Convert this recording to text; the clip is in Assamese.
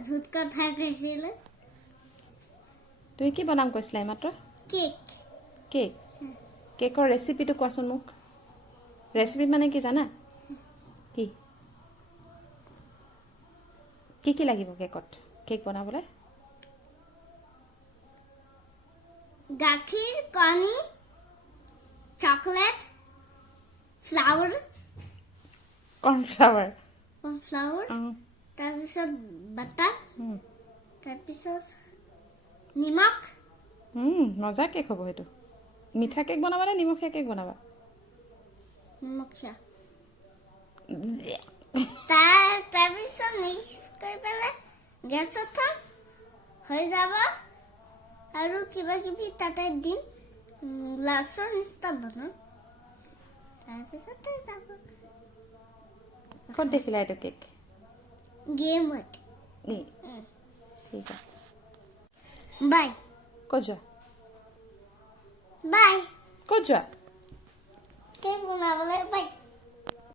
ভূত কথা কৈছিল তুই কি বনাম কৈছিলা এইমাত্ৰ কেক কেক কেকৰ ৰেচিপিটো কোৱাচোন মোক ৰেচিপি মানে কি জানা কি কি কি লাগিব কেকত কেক বনাবলৈ গাখীৰ কণী চকলেট ফ্লাৱাৰ কৰ্ণফ্লাৱাৰ তাৰপিছত বাটাৰ তাৰপিছত নিমখ মজা কেক হ'ব সেইটো মিঠা কেক বনাবা নে নিমখীয়া কেক বনাবা নিমখীয়া তাৰপিছত মিক্স কৰি পেলাই গেছত থম হৈ যাব আৰু কিবা কিবি তাতে দিম গ্লাছৰ নিচিনা বনাম তাৰপিছত হৈ যাব ক'ত দেখিলা এইটো কেক গেমত ঠিক আছে বাই ক'ত যোৱা বাই ক'ত যোৱা কেক বনাবলৈ বাই